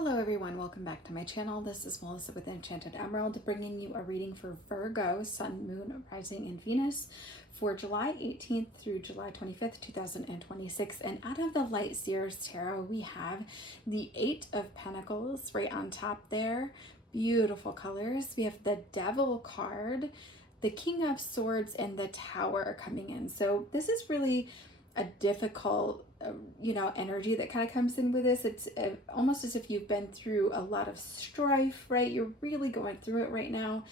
Hello everyone, welcome back to my channel. This is Melissa with Enchanted Emerald, bringing you a reading for Virgo, Sun, Moon, Rising, and Venus for July 18th through July 25th, 2026. And out of the Light Seers Tarot, we have the Eight of Pentacles right on top there. Beautiful colors. We have the Devil card, the King of Swords, and the Tower coming in. So this is really a difficult energy that kind of comes in with this. It's almost as if you've been through a lot of strife, right? You're really going through it right now.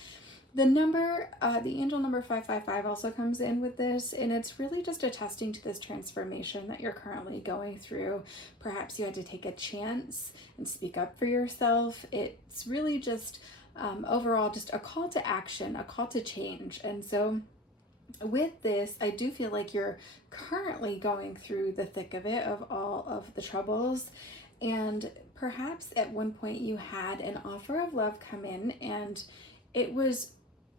The angel number 555 also comes in with this, and it's really just attesting to this transformation that you're currently going through. Perhaps you had to take a chance and speak up for yourself. It's really just overall just a call to action, a call to change. And so with this, I do feel like you're currently going through the thick of it, of all of the troubles. And perhaps at one point you had an offer of love come in and it was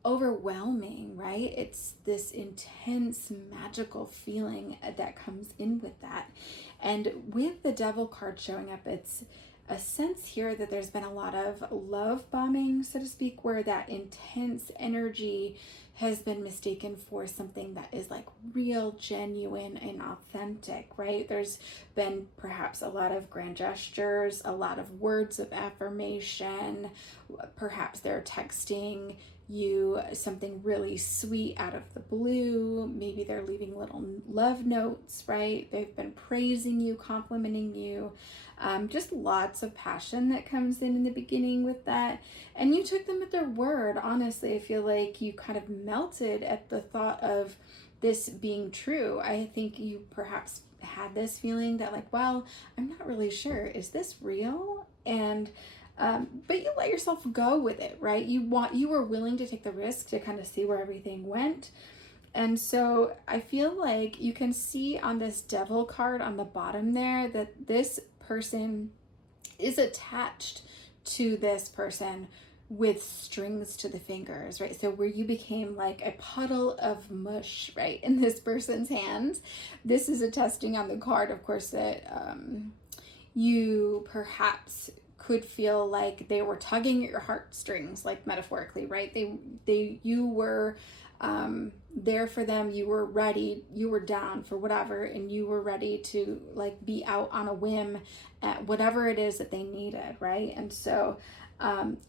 overwhelming, right? It's this intense, magical feeling that comes in with that. And with the Devil card showing up, it's a sense here that there's been a lot of love bombing, so to speak, where that intense energy has been mistaken for something that is like real, genuine, and authentic, right? There's been perhaps a lot of grand gestures, a lot of words of affirmation. Perhaps they're texting you something really sweet out of the blue. Maybe they're leaving little love notes, right? They've been praising you, complimenting you. Just lots of passion that comes in the beginning with that. And you took them at their word. Honestly, I feel like you kind of melted at the thought of this being true. I think you perhaps had this feeling that like, well, I'm not really sure. Is this real? And but you let yourself go with it, right? You were willing to take the risk to kind of see where everything went. And so I feel like you can see on this Devil card on the bottom there that this person is attached to this person with strings to the fingers, right? So where you became like a puddle of mush, right, in this person's hands. This is attesting on the card, of course, that you perhaps could feel like they were tugging at your heartstrings, like metaphorically, right? You were there for them. You were ready, you were down for whatever, and you were ready to like be out on a whim at whatever it is that they needed, right? And so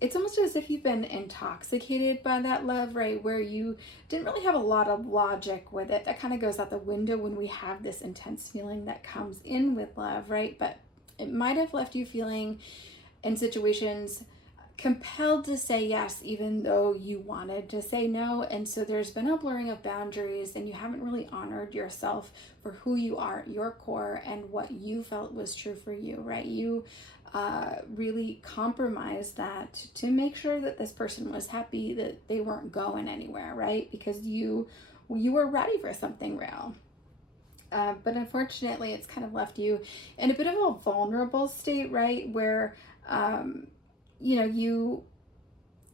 it's almost as if you've been intoxicated by that love, right? Where you didn't really have a lot of logic with it. That kind of goes out the window when we have this intense feeling that comes in with love, right? But it might have left you feeling in situations compelled to say yes, even though you wanted to say no. And so there's been a blurring of boundaries, and you haven't really honored yourself for who you are at your core and what you felt was true for you, right? You really compromised that to make sure that this person was happy, that they weren't going anywhere, right? Because you were ready for something real. But unfortunately, it's kind of left you in a bit of a vulnerable state, right? Where you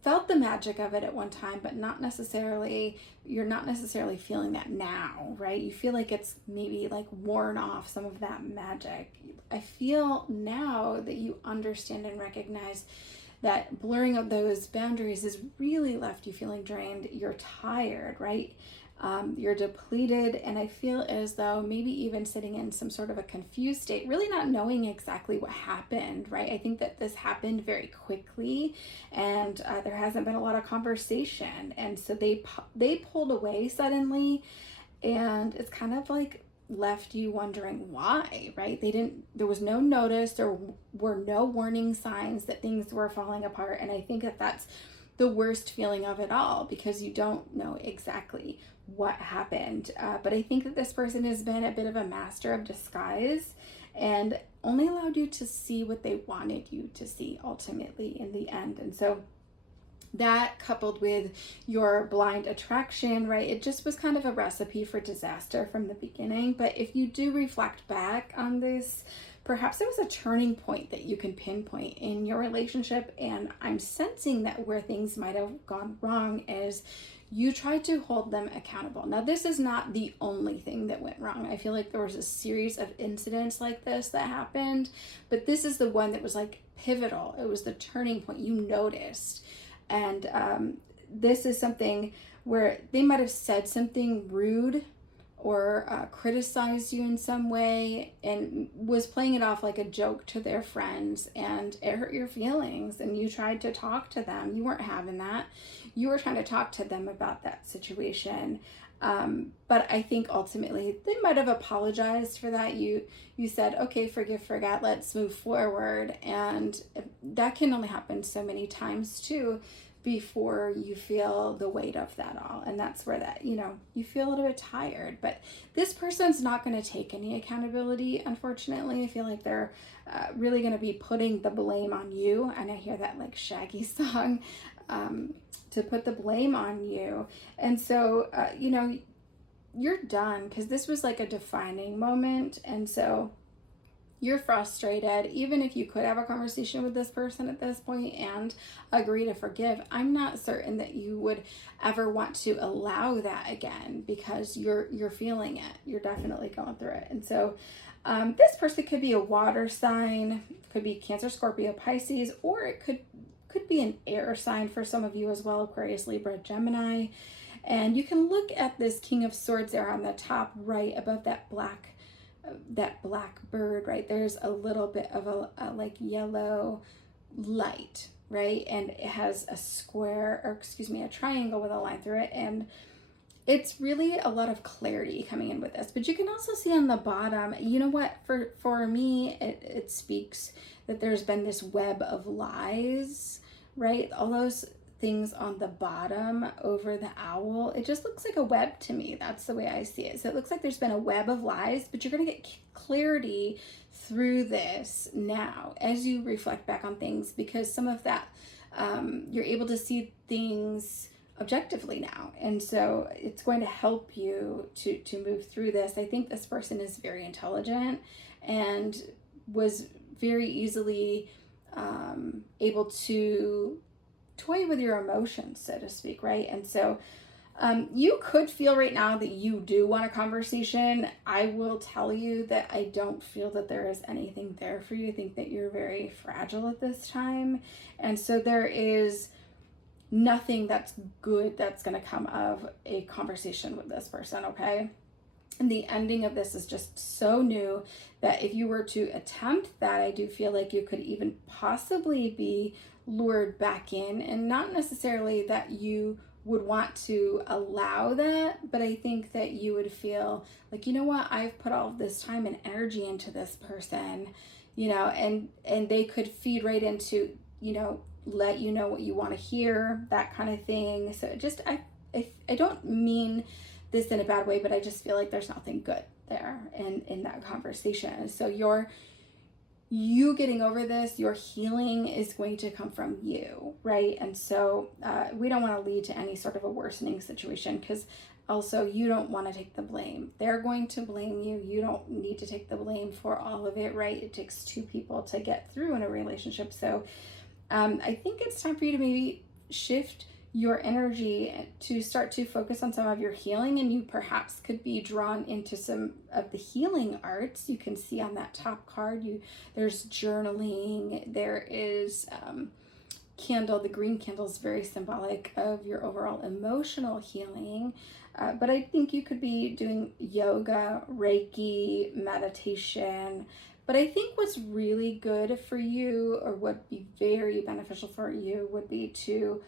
felt the magic of it at one time, but you're not necessarily feeling that now, right? You feel like it's maybe like worn off some of that magic. I feel now that you understand and recognize that blurring of those boundaries has really left you feeling drained. You're tired, right? You're depleted, and I feel as though maybe even sitting in some sort of a confused state, really not knowing exactly what happened, right? I think that this happened very quickly, and there hasn't been a lot of conversation, and so they pulled away suddenly, and it's kind of like left you wondering why, right? There was no notice, there were no warning signs that things were falling apart, and I think that that's the worst feeling of it all, because you don't know exactly what happened. But I think that this person has been a bit of a master of disguise and only allowed you to see what they wanted you to see ultimately in the end. And so that, coupled with your blind attraction, right, it just was kind of a recipe for disaster from the beginning. But if you do reflect back on this perhaps it was a turning point that you can pinpoint in your relationship. And I'm sensing that where things might have gone wrong is you tried to hold them accountable. Now, this is not the only thing that went wrong. I feel like there was a series of incidents like this that happened, but this is the one that was like pivotal. It was the turning point you noticed. And this is something where they might have said something rude or criticized you in some way and was playing it off like a joke to their friends, and it hurt your feelings, and you tried to talk to them. You weren't having that. You were trying to talk to them about that situation. But I think ultimately they might have apologized for that. You said, okay, forgive, forget, let's move forward. And that can only happen so many times too before you feel the weight of that all. And that's where that, you feel a little bit tired. But this person's not going to take any accountability, unfortunately. I feel like they're really going to be putting the blame on you. And I hear that like Shaggy song, to put the blame on you. And so, you're done, because this was like a defining moment. And so you're frustrated. Even if you could have a conversation with this person at this point and agree to forgive, I'm not certain that you would ever want to allow that again, because you're feeling it. You're definitely going through it. And so this person could be a water sign, could be Cancer, Scorpio, Pisces, or it could be an air sign for some of you as well, Aquarius, Libra, Gemini. And you can look at this King of Swords there on the top right above that black bird, right? There's a little bit of a like yellow light, right? And it has a triangle with a line through it. And it's really a lot of clarity coming in with this. But you can also see on the bottom, you know what, for me, it speaks that there's been this web of lies, right? All those things on the bottom over the owl, it just looks like a web to me. That's the way I see it. So it looks like there's been a web of lies, but you're going to get clarity through this now as you reflect back on things, because some of that, you're able to see things objectively now. And so it's going to help you to move through this. I think this person is very intelligent and was very easily able to toy with your emotions, so to speak, right? And so you could feel right now that you do want a conversation. I will tell you that I don't feel that there is anything there for you. I think that you're very fragile at this time. And so there is nothing that's good that's going to come of a conversation with this person, okay? And the ending of this is just so new that if you were to attempt that, I do feel like you could even possibly be lured back in, and not necessarily that you would want to allow that, but I think that you would feel like, you know what, I've put all of this time and energy into this person, and they could feed right into, let you know what you want to hear, that kind of thing. So just, I don't mean this in a bad way, but I just feel like there's nothing good there in that conversation. So you getting over this, your healing is going to come from you, right? And so we don't want to lead to any sort of a worsening situation, because also you don't want to take the blame. They're going to blame you. You don't need to take the blame for all of it, right? It takes two people to get through in a relationship. So I think it's time for you to maybe shift your energy to start to focus on some of your healing, and you perhaps could be drawn into some of the healing arts. You can see on that top card, there's journaling, there is candle. The green candle is very symbolic of your overall emotional healing, but I think you could be doing yoga, Reiki, meditation. But I think what's really good for you, or would be very beneficial for you, would be to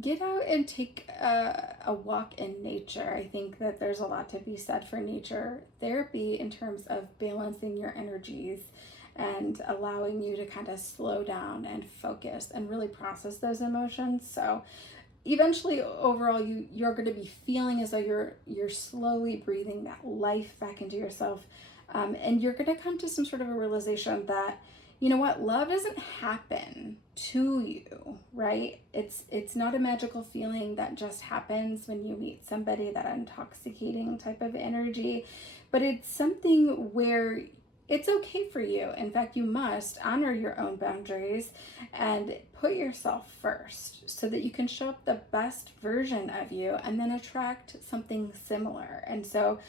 get out and take a walk in nature. I think that there's a lot to be said for nature therapy in terms of balancing your energies and allowing you to kind of slow down and focus and really process those emotions. So eventually, overall, you're going to be feeling as though you're slowly breathing that life back into yourself, and you're going to come to some sort of a realization that, you know what, love doesn't happen to you, right? It's not a magical feeling that just happens when you meet somebody, that intoxicating type of energy, but it's something where it's okay for you. In fact, you must honor your own boundaries and put yourself first so that you can show up the best version of you and then attract something similar. And so,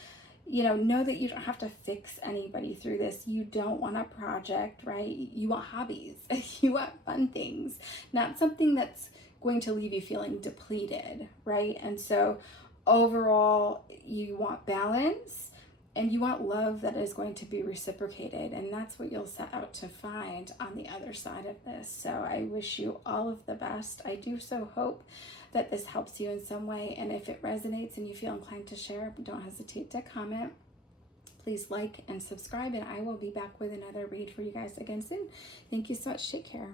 know that you don't have to fix anybody through this. You don't want a project, right? You want hobbies. You want fun things, not something that's going to leave you feeling depleted, right? And so overall, you want balance and you want love that is going to be reciprocated. And that's what you'll set out to find on the other side of this. So I wish you all of the best. I do so hope that this helps you in some way. And if it resonates and you feel inclined to share, don't hesitate to comment. Please like and subscribe, and I will be back with another read for you guys again soon. Thank you so much. Take care.